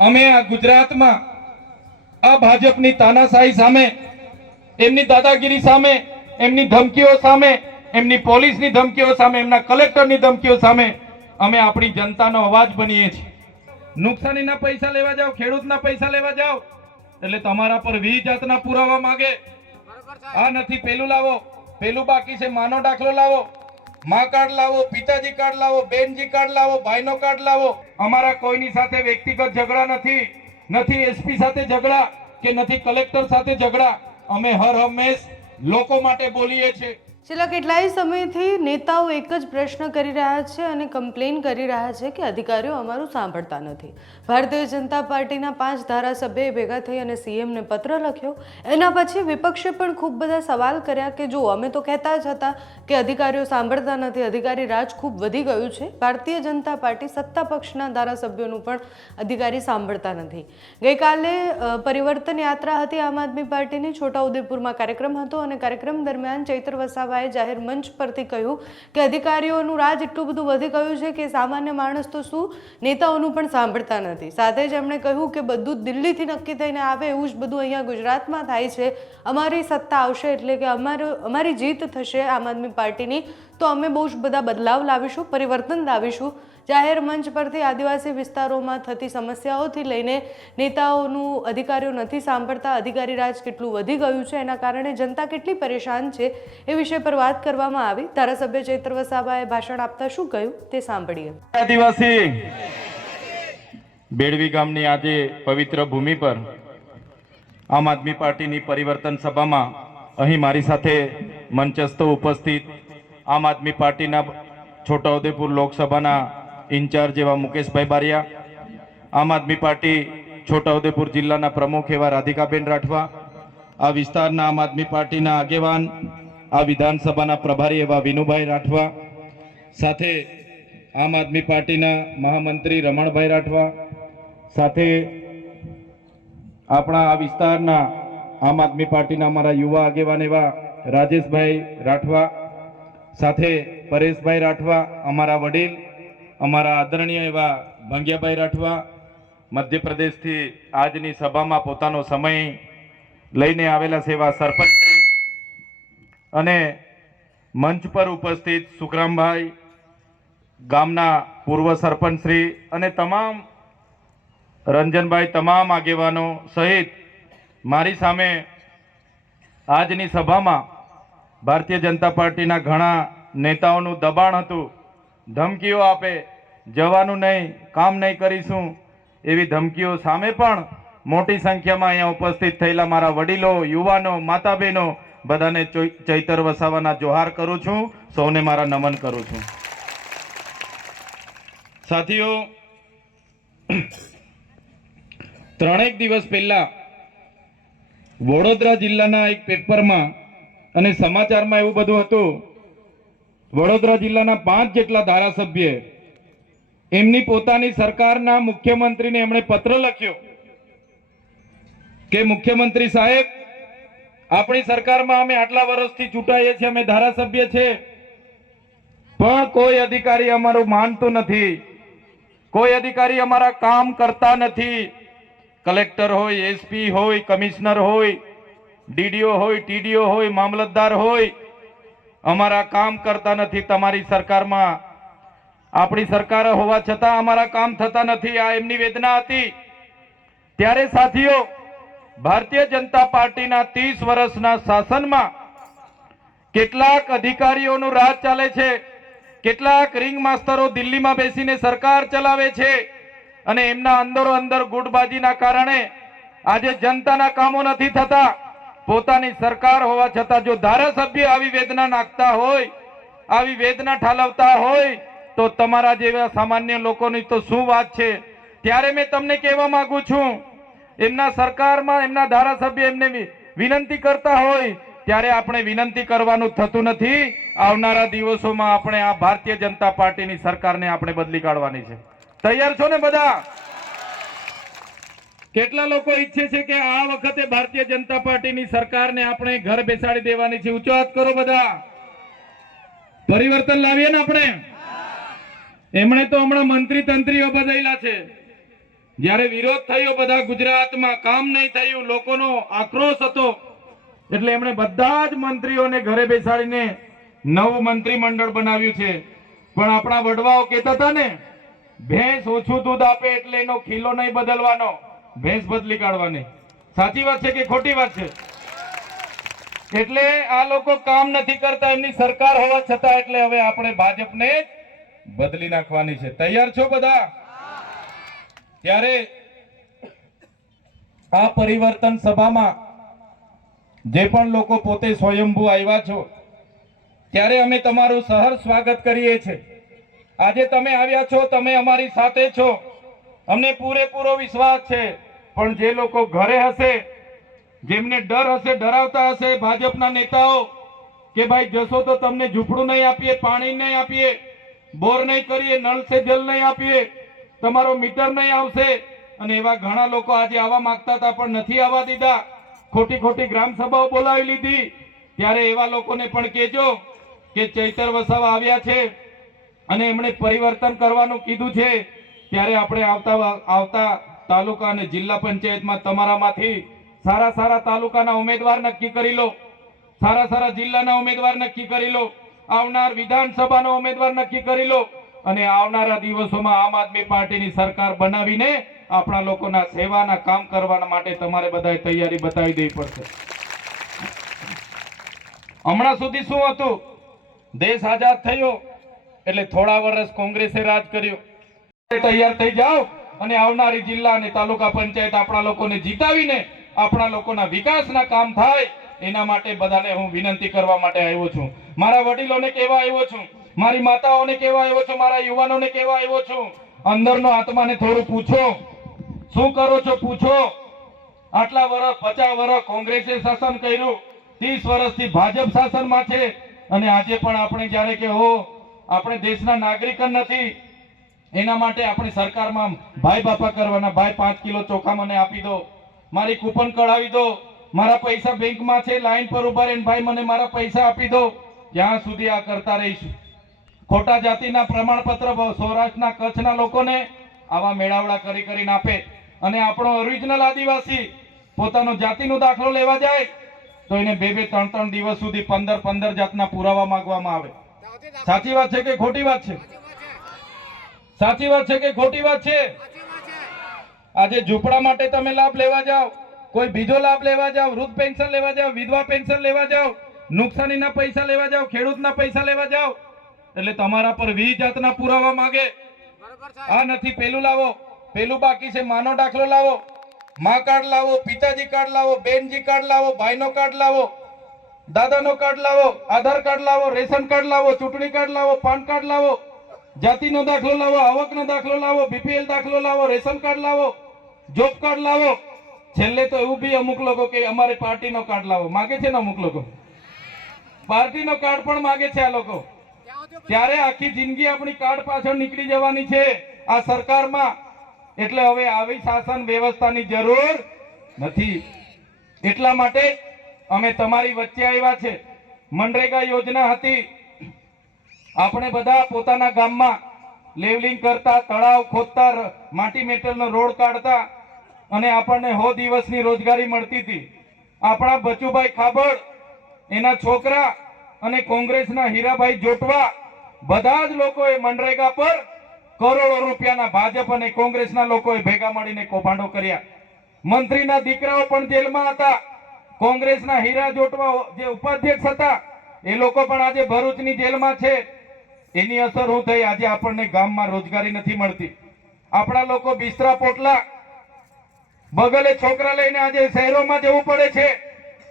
અમે આ ગુજરાતમાં આ ભાજપની તાનાશાહી સામે, એમની દાદાગીરી સામે, એમની ધમકીઓ સામે, એમની પોલીસની ધમકીઓ સામે, એમના કલેક્ટરની ધમકીઓ સામે અમે આપણી જનતાનો અવાજ બનીએ છીએ। નુકસાનીના પૈસા લેવા જાઓ, ખેડૂતના પૈસા લેવા જાઓ એટલે તમારા પર 20 જાતના પુરાવા માંગે। આ નથી, પેલું લાવો, પેલું બાકી છે, માનો દાખલો લાવો, માં કાર્ડ લાવો, પિતાજી કાર્ડ લાવો, બેનજી કાર્ડ લાવો, ભાઈનો કાર્ડ લાવો। અમારા કોઈની સાથે વ્યક્તિગત ઝઘડા નથી, નથી એસપી સાથે ઝઘડા કે નથી કલેક્ટર સાથે ઝઘડા। અમે હર હંમેશ લોકો માટે બોલીએ છીએ। છેલ્લા કેટલાય સમયથી નેતાઓ એક જ પ્રશ્ન કરી રહ્યા છે અને કમ્પ્લેન કરી રહ્યા છે કે અધિકારીઓ અમારું સાંભળતા નથી। ભારતીય જનતા પાર્ટીના 5 ધારાસભ્યોએ ભેગા થઈ અને સીએમને પત્ર લખ્યો। એના પછી વિપક્ષે પણ ખૂબ બધા સવાલ કર્યા કે જો અમે તો કહેતા જ હતા કે અધિકારીઓ સાંભળતા નથી, અધિકારી રાજ ખૂબ વધી ગયું છે। ભારતીય જનતા પાર્ટી સત્તા પક્ષના ધારાસભ્યોનું પણ અધિકારી સાંભળતા નથી। ગઈકાલે પરિવર્તન યાત્રા હતી આમ આદમી પાર્ટીની, છોટાઉદેપુરમાં કાર્યક્રમ હતો અને કાર્યક્રમ દરમિયાન ચૈત્ર વસાવા જાહેર મંચ પરથી કહ્યું કે અધિકારીઓનું રાજ એટલું બધું વધી ગયું છે કે સામાન્ય માણસ તો શું નેતાઓનું પણ સાંભળતા નથી। સાથે જ એમણે કહ્યું કે બધું દિલ્હીથી નક્કી થઈને આવે એવું જ બધું અહીંયા ગુજરાતમાં થાય છે। અમારી સત્તા આવશે એટલે કે અમારી જીત થશે આમ આદમી પાર્ટીની તો અમે બહુ જ બધા બદલાવ લાવીશું, પરિવર્તન લાવીશું। જાહેર મંચ પરથી આદિવાસી વિસ્તારોમાં થતી સમસ્યાઓથી લઈને નેતાઓનું અધિકારીઓ નથી સાંભળતા, અધિકારી રાજ કેટલું વધી ગયું છે, એના કારણે જનતા કેટલી પરેશાન છે એ વિષય પર વાત કરવામાં આવી। ધારાસભ્ય ચૈત્ર વસાવાએ ભાષણ આપતા શું કહ્યું તે સાંભળીએ। આદિવાસી બેડવી ગામની આજે પવિત્ર ભૂમિ પર આમ આદમી પાર્ટીની પરિવર્તન સભામાં અહીં મારી સાથે મંચસ્થ ઉપસ્થિત આમ આદમી પાર્ટીના છોટાઉદેપુર લોકસભાના ઇન્ચાર્જ એવા મુકેશભાઈ બારિયા, આમ આદમી પાર્ટી છોટાઉદેપુર જિલ્લાના પ્રમુખ એવા રાધિકાબેન રાઠવા, આ વિસ્તારના આમ આદમી પાર્ટીના આગેવાન, આ વિધાનસભાના પ્રભારી એવા વિનુભાઈ રાઠવા, સાથે આમ આદમી પાર્ટીના મહામંત્રી રમણભાઈ રાઠવા, સાથે આપણા આ વિસ્તારના આમ આદમી પાર્ટીના અમારા યુવા આગેવાન એવા રાજેશભાઈ રાઠવા, સાથે પરેશભાઈ રાઠવા, અમારા વડીલ, અમારા આદરણીય એવા ભંગ્યાભાઈ રાઠવા, મધ્યપ્રદેશથી આજની સભામાં પોતાનો સમય લઈને આવેલા સેવા સરપંચ અને મંચ પર ઉપસ્થિત સુખરામભાઈ, ગામના પૂર્વ સરપંચ શ્રી અને તમામ રંજનભાઈ, તમામ આગેવાનો સહિત મારી સામે આજની સભામાં ભારતીય જનતા પાર્ટીના ઘણા નેતાઓનું દબાણ હતું, ધમકીઓ આપે, જવાનું નહીં, કામ નહીં કરીશું એવી ધમકીઓ સામે પણ મોટી સંખ્યામાં અહીંયા ઉપસ્થિત થયેલા મારા વડીલો, યુવાનો, માતા બહેનો બધાને ચૈતર વસાવાના જોહાર કરું છું, સૌને મારા નમન કરું છું। સાથીઓ, 3 દિવસ પહેલા વડોદરા જિલ્લાના એક પેપરમાં અને સમાચારમાં એવું બધું હતું, વડોદરા જિલ્લાના 5 જેટલા ધારાસભ્ય એમની પોતાની સરકારના મુખ્યમંત્રીને એમણે પત્ર લખ્યો કે મુખ્યમંત્રી સાહેબ, આપણી સરકારમાં અમે આટલા વર્ષથી ચૂંટાઈએ છીએ, અમે ધારાસભ્ય છે, પણ કોઈ અધિકારી અમારું માનતું નથી, કોઈ અધિકારી અમારા કામ કરતા નથી। કલેક્ટર હોય, એસપી હોય, કમિશનર હોય, ડીડીઓ હોય, ટીડીઓ હોય, મામલતદાર હોય, અમારા કામ કરતા નથી તમારી સરકારમાં। આપણી સરકાર હોવા છતાં અમારા કામ થતા નથી, આ એમની વેદના હતી। ત્યારે સાથીઓ, ભારતીય જનતા પાર્ટીના 30 વર્ષના શાસનમાં કેટલાક અધિકારીઓનું રાજ ચાલે છે, કેટલાક રિંગ માસ્ટરો દિલ્હીમાં બેસીને સરકાર ચલાવે છે અને એમના અંદરો અંદર ગુટબાજીના કારણે આજે જનતાના કામો નથી થતા। પોતાની સરકાર હોવા છતાં જો ધારાસભ્ય આવી વેદના નાખતા હોય, આવી વેદના ઠાલવતા હોય તો તમારા જેવા સામાન્ય લોકોની તો શું વાત છે। ત્યારે મેં તમને કહેવા માંગુ છું, એમના સરકારમાં એમના ધારાસભ્ય એમને વિનંતી કરતા હોય ત્યારે આપણે વિનંતી કરવાનું થતું નથી। આવનારા દિવસોમાં આપણે આ ભારતીય જનતા પાર્ટીની સરકારને આપણે બદલી કાઢવાની છે। તૈયાર છો ને બધા? કેટલા લોકો ઈચ્છે છે કે આ વખતે ભારતીય જનતા પાર્ટીની સરકારને આપણે ઘર બેસાડી દેવાની છે? ઊંચો હાથ કરો બધા। પરિવર્તન લાવીએ ને આપણે? એમણે તો હમણાં મંત્રી તંત્રીઓ બદલ્યા છે, જ્યારે વિરોધ થયો બધા ગુજરાતમાં, કામ નહીં થયું, લોકોનો આક્રોશ હતો, એટલે એમણે બધા જ મંત્રીઓને ઘરે બેસાડીને નવું મંત્રીમંડળ બનાવ્યું છે. પણ આપણા વડવાઓ કહેતા હતા ને, ભેંસ ઓછું દૂધ આપે એટલે એનો ખીલો નહીં બદલવાનો, ભેંસ બદલી કાઢવાની. સાચી વાત છે કે ખોટી વાત છે? એટલે આ લોકો કામ નથી કરતા એમની સરકાર હોવા છતાં, એટલે હવે આપણે ભાજપને જ બદલી નાખવાની છે. તૈયાર છો બધા? ત્યારે આ પરિવર્તન સભામાં જે પણ લોકો પોતે સ્વયંભૂ આવ્યા છો, ત્યારે અમે તમારું સહર્ષ સ્વાગત કરીએ છીએ. આજે તમે આવ્યા છો, તમે અમારી સાથે છો, અમને પૂરેપૂરો વિશ્વાસ છે. પણ જે લોકો ઘરે હશે, જેમને ડર હશે, ડરાવતા હશે ભાજપના નેતાઓ કે ભાઈ જશો તો તમને ઝૂંપડું નહીં આપીએ, પાણી નહીં આપીએ, બોર નહીં કરીએ, નળ સે જલ નહીં આપીએ, તમારો મીટર નહીં આવશે, અને એવા ઘણા લોકો આજે આવવા માંગતા હતા પણ નથી આવવા દીધા, ખોટી ખોટી ગ્રામ સભાઓ બોલાવી લીધી. ત્યારે એવા લોકોને પણ કહેજો કે ચૈતર વસાવા આવ્યા છે અને એમણે પરિવર્તન કરવાનું કીધું છે. ત્યારે આપણે આવતા તાલુકા અને જિલ્લા પંચાયતમાં તમારામાંથી સારા સારા તાલુકાના ઉમેદવાર નક્કી કરી લો, સારા સારા જિલ્લાના ઉમેદવાર નક્કી કરી લો, આવનાર વિધાનસભાનો ઉમેદવાર નક્કી કરી લો, અને આવનારા દિવસોમાં આમ આદમી પાર્ટીની સરકાર બનાવીને આપણા લોકોના સેવાના કામ કરવા માટે તમારે બધાએ તૈયારી બતાવી દેવી પડશે. હમણાં સુધી શું હતું? દેશ આઝાદ થયો એટલે થોડા વર્ષ કોંગ્રેસે રાજ કર્યું. તૈયાર થઈ જાઓ અને આવનારી જિલ્લા અને તાલુકા પંચાયત આપણા લોકોને જીતાવીને આપણા લોકોના વિકાસના કામ થાય, એના માટે બધાને હું વિનંતી કરવા માટે આવ્યો છું. મારા વડીલોને કહેવા આવ્યો છું, મારી માતાઓને કહેવા આવ્યો છું, મારા યુવાનોને કહેવા આવ્યો છું, અંદરનો આત્માને થોડું પૂછો, શું કરો છો પૂછો. આટલા વર્ષ 50 વર્ષ કોંગ્રેસે શાસન કર્યું, 30 વર્ષથી ભાજપ શાસનમાં છે, અને આજે પણ આપણે જ્યારે કે આપણે દેશના નાગરિક નથી, એના માટે આપણે સરકારમાં ભાઈ બાપા કરવાના. ભાઈ 5 કિલો ચોખા મને આપી દો, મારી કૂપન કઢાવી દો, મારા પૈસા બેંકમાં છે, લાઈન પર ઉભા રહીને ભાઈ મને મારા પૈસા આપી દો. જ્યાં સુધી આ કરતા રહીશું, ખોટા જાતિના પ્રમાણપત્ર સૌરાષ્ટ્રના કચ્છના લોકોને આવા મેળાવડા કરીને આપે, અને આપણો ઓરિજિનલ આદિવાસી પોતાનો જાતિનો દાખલો લેવા જાય તો એને 2-3 દિવસ સુધી 15 જાતના પુરાવા માંગવામાં આવે. સાચી વાત છે કે ખોટી વાત છે? સાચી વાત છે કે ખોટી વાત છે? આજે ઝૂંપડા માટે તમે લાભ લેવા જાઓ, કોઈ બીજો લાભ લેવા જાઓ, વૃદ્ધ પેન્શન લેવા જાઓ, વિધવા પેન્શન લેવા જાઓ, નુકસાનીના પૈસા લેવા જાઓ, ખેડૂતના પૈસા લેવા જાઓ, એટલે તમારા પર 20 જાતના પુરાવા માંગે. આ નથી, પેલું લાવો, પેલું બાકી છે, માનો દાખલો લાવો, માં કાર્ડ લાવો, પિતાજી કાર્ડ લાવો, બેનજી કાર્ડ લાવો, ભાઈનો કાર્ડ લાવો, દાદાનો કાર્ડ લાવો, આધાર કાર્ડ લાવો, રેશન કાર્ડ લાવો, ચૂંટણી કાર્ડ લાવો, પાન કાર્ડ લાવો, જાતિનો દાખલો લાવો, આવકનો દાખલો લાવો, બીપીએલ દાખલો લાવો, રેશન કાર્ડ લાવો, જોબ કાર્ડ લાવો. છેલ્લે તો એવું બી અમુક લોકો કે અમારે પાર્ટીનો કાર્ડ લાવો માગે છે ને, અમુક લોકો પાર્ટીનો કાર્ડ પણ માગે છે આ લોકો. ત્યારે આખી જિંદગી આપણી કાર્ડ પાછળ નીકળી જવાની છે આ સરકારમાં. એટલે હવે આવી શાસન વ્યવસ્થાની જરૂર નથી. એટલા માટે અમે તમારી વચ્ચે આવ્યા છે. મનરેગા યોજના હતી, આપણે બધા પોતાના ગામમાં લેવલિંગ કરતા, તળાવ ખોદતા, માટી મેટલનો રોડ કાઢતા, અને આપણને 100 દિવસની રોજગારી મળતી હતી. આપણા બચુભાઈ ખાબડ, એના છોકરા અને કોંગ્રેસના હીરાભાઈ જોટવા, બધા જ લોકોએ મનરેગા પર કરોડો રૂપિયાના ભાજપ અને કોંગ્રેસના લોકોએ ભેગા મળીને કૌભાંડો કર્યા. મંત્રીના દીકરાઓ પણ જેલમાં હતા. કોંગ્રેસના હીરા જોટવા જે ઉપાધ્યક્ષ હતા એ લોકો પણ આજે ભરૂચની જેલમાં છે. એની અસર શું થઈ? આજે આપણને ગામમાં રોજગારી નથી મળતી. આપણા લોકો બિસ્તરા પોટલા બગલે છોકરા લઈને આજે શહેરોમાં જવું પડે છે.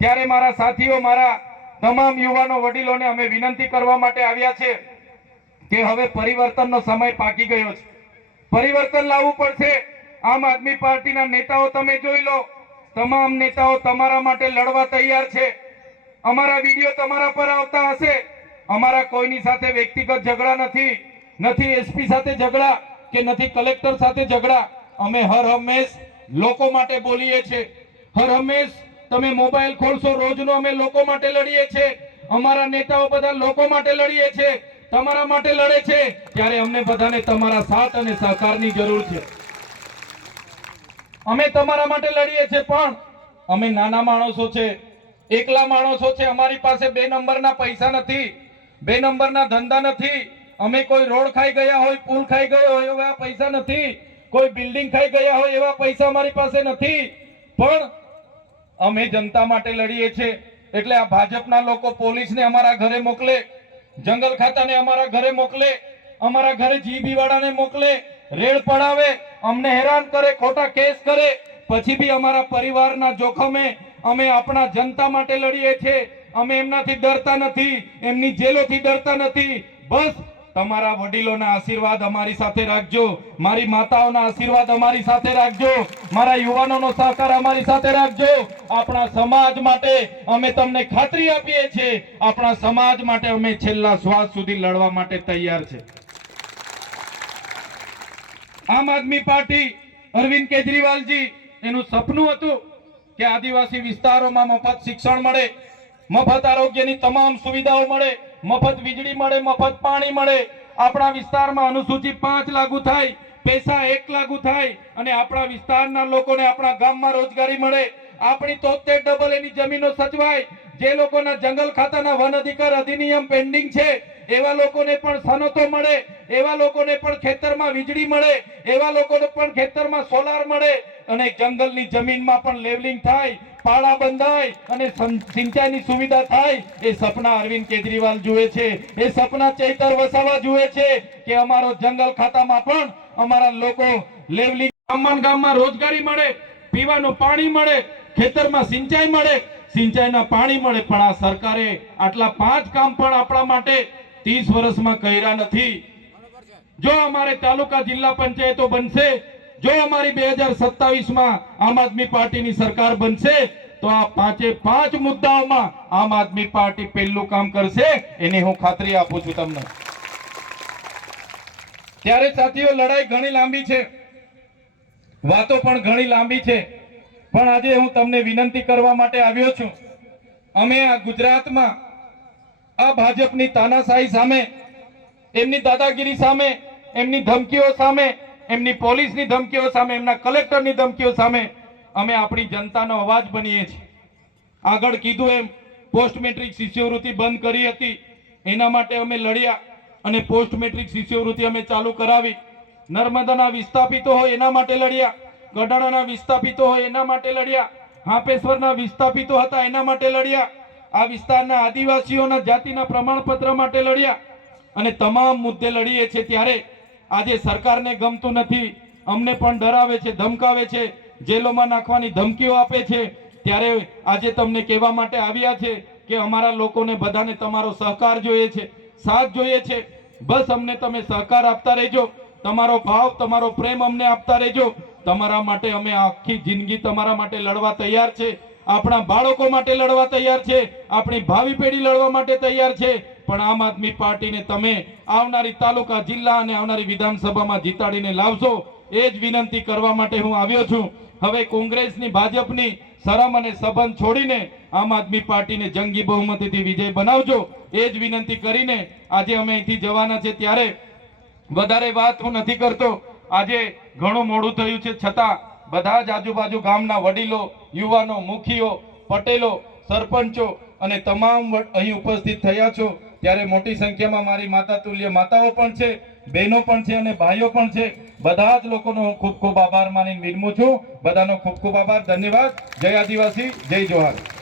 ત્યારે મારા સાથીઓ, મારા તમામ યુવાનો વડીલોને અમે વિનંતી કરવા માટે આવ્યા છે કે હવે પરિવર્તનનો સમય પાકી ગયો છે. પરિવર્તન લાવવું પડશે. આમ આદમી પાર્ટીના નેતાઓ તમે જોઈ લો, તમામ નેતાઓ તમારા માટે લડવા તૈયાર છે. અમારા વિડીયો તમારા પર આવતા હશે. અમારા કોઈની સાથે વ્યક્તિગત ઝઘડા નથી, નથી એસપી સાથે ઝઘડા કે નથી કલેક્ટર સાથે ઝઘડા. અમે હર હંમેશ લોકો માટે બોલીએ છીએ. હર હંમેશ તમે મોબાઈલ ખોલશો રોજનો અમે લોકો માટે લડીએ છીએ. અમારા નેતાઓ બધા લોકો માટે લડીએ છીએ, તમારા માટે લડે છે. ત્યારે અમને બધાને તમારા સાથ અને સહકારની જરૂર છે. અમે તમારા માટે લડીએ છીએ, પણ અમે નાના માણસો છે, એકલા માણસો છે. અમારી પાસે 2 નંબરના પૈસા નથી, 2 નંબરના ધંધા નથી. અમે કોઈ રોડ ખાઈ ગયા હોય, પુલ ખાઈ ગયો હોય એવા પૈસા નથી, કોઈ બિલ્ડિંગ ખાઈ ગયા હોય એવા પૈસા અમારી પાસે નથી. પણ અમે જનતા માટે લડીએ છીએ. એટલે આ ભાજપના લોકો પોલીસને અમારા ઘરે મોકલે, જંગલ ખાતાને અમારા ઘરે મોકલે, અમારા ઘરે જીબી વાળાને મોકલે, રેડ પડાવે, અમને હેરાન કરે, ખોટા કેસ કરે, પછી બી અમારા પરિવારના જોખમે અમે આપણા જનતા માટે લડીએ છીએ. અમે એમનાથી ડરતા નથી, એમની જેલોથી ડરતા નથી. બસ તમારા વડીલોના આશીર્વાદ અમારી સાથે રાખજો, મારી માતાઓના આશીર્વાદ અમારી સાથે રાખજો, મારા યુવાનોનો સહકાર અમારી સાથે રાખજો. આપણા સમાજ માટે અમે તમને ખાતરી આપીએ છીએ, આપણા સમાજ માટે અમે છેલ્લા શ્વાસ સુધી લડવા માટે તૈયાર છે. આમ આદમી પાર્ટી, અરવિંદ કેજરીવાલજી, એનું સપનું હતું કે આદિવાસી વિસ્તારોમાં મફત શિક્ષણ મળે, મફત આરોગ્યની તમામ સુવિધાઓ મળે, મફત વીજળી મળે, મફત પાણી મળે, આપણા વિસ્તારમાં અનુસૂચિ 5 લાગુ થાય, પૈસા 1 લાગુ થાય, અને આપણા વિસ્તારના લોકોને આપણા ગામમાં રોજગારી મળે, આપણી 73 ડબલ એની જમીનો સચવાય. જે લોકોના જંગલ ખાતાના વન અધિકાર અધિનિયમ પેન્ડિંગ છે એવા લોકોને પણ સનતો મળે, એવા લોકોને પણ ખેતરમાં વીજળી મળે, એવા લોકોને પણ ખેતરમાં સોલાર મળે, અને જંગલની જમીનમાં પણ લેવલિંગ થાય, પાળા બંધાય અને સિંચાઈની સુવિધા થાય. એ સપના અરવિંદ કેજરીવાલ જુએ છે, એ સપના ચૈતર વસાવા જુએ છે કે અમારો જંગલ ખાતામાં પણ અમારા લોકો લેવલિંગ, ગામમાં રોજગારી મળે, પીવાનું પાણી મળે, ખેતરમાં સિંચાઈ મળે, સિંચાઈના પાણી મળે. પણ આ સરકારે આટલા 5 કામ પણ આપણા માટે 30 વર્ષમાં કર્યા નથી. જો અમારે તાલુકા જિલ્લા પંચાયતો બનશે, જો અમારી 2027માં આમ આદમી પાર્ટીની સરકાર બનશે, તો આ 5 મુદ્દાઓમાં આમ આદમી પાર્ટી પહેલું કામ કરશે, એની હું ખાતરી આપું છું તમને. ત્યારે સાથીઓ, લડાઈ ઘણી લાંબી છે, વાતો પણ ઘણી લાંબી છે, પણ આજે હું તમને વિનંતી કરવા માટે આવ્યો છું. અમે આ ગુજરાતમાં આ ભાજપની તાનાશાહી સામે, એમની દાદાગીરી સામે, એમની ધમકીઓ સામે, એમની પોલીસની ધમકીઓ સામે, એમના કલેક્ટરની ધમકીઓ સામે અમે આપણી જનતાનો અવાજ બનીએ છીએ. આગળ કીધું એમ પોસ્ટ મેટ્રિક શિષ્યવૃત્તિ બંધ કરી હતી, એના માટે અમે લડ્યા અને પોસ્ટ મેટ્રિક શિષ્યવૃત્તિ અમે ચાલુ કરાવી. નર્મદાના વિસ્થાપિતો હોય એના માટે લડ્યા, ગઢડાના વિસ્થાપિતો હોય એના માટે લડ્યા, હાપેશ્વરના વિસ્થાપિતો હતા એના માટે લડ્યા, આ વિસ્તારના આદિવાસીઓના જાતિના પ્રમાણપત્ર માટે લડ્યા, અને તમામ મુદ્દે લડીએ છીએ. ત્યારે આજે સરકારને ગમતું નથી, અમને પણ ડરાવે છે, ધમકાવે છે, જેલોમાં નાખવાની ધમકીઓ આપે છે. ત્યારે આજે તમને કહેવા માટે આવ્યા છે કે અમારા લોકોને બધાને તમારો સહકાર જોઈએ છે, સાથ જોઈએ છે. બસ અમને તમે સહકાર આપતા રહેજો, તમારો ભાવ, તમારો પ્રેમ અમને આપતા રહેજો. તમારા માટે અમે આખી જિંદગી તમારા માટે લડવા તૈયાર છે, આપણા બાળકો માટે લડવા તૈયાર છે, આપણી ભાવિ પેઢી લડવા માટે તૈયાર છે. પણ આમ આદમી પાર્ટીને તમે આવનારી તાલુકા, જિલ્લા અને આવનારી વિધાનસભામાં જીતાડીને લાવશો, એ જ વિનંતી કરવા માટે હું આવ્યો છું. હવે કોંગ્રેસની, ભાજપની શરમ અને સંબંધ છોડીને આમ આદમી પાર્ટીને જંગી બહુમતીથી વિજય બનાવજો, એ જ વિનંતી કરીને આજે અમે અહીંથી જવાના છે. ત્યારે વધારે વાત હું નથી કરતો. આજે ઘણું મોડું થયું છે, છતાં બધા જ આજુબાજુ ગામના વડીલો, યુવાનો, મુખીઓ, પટેલો, સરપંચો અને તમામ અહીં ઉપસ્થિત થયા છો. ત્યારે મોટી સંખ્યામાં મારી માતા તુલ્ય માતાઓ પણ છે, બહેનો પણ છે અને ભાઈઓ પણ છે. બધા જ લોકોનો હું ખૂબ ખૂબ આભાર માની વિનમું છું. બધાનો ખૂબ ખૂબ આભાર, ધન્યવાદ. જય આદિવાસી, જય જોહાર.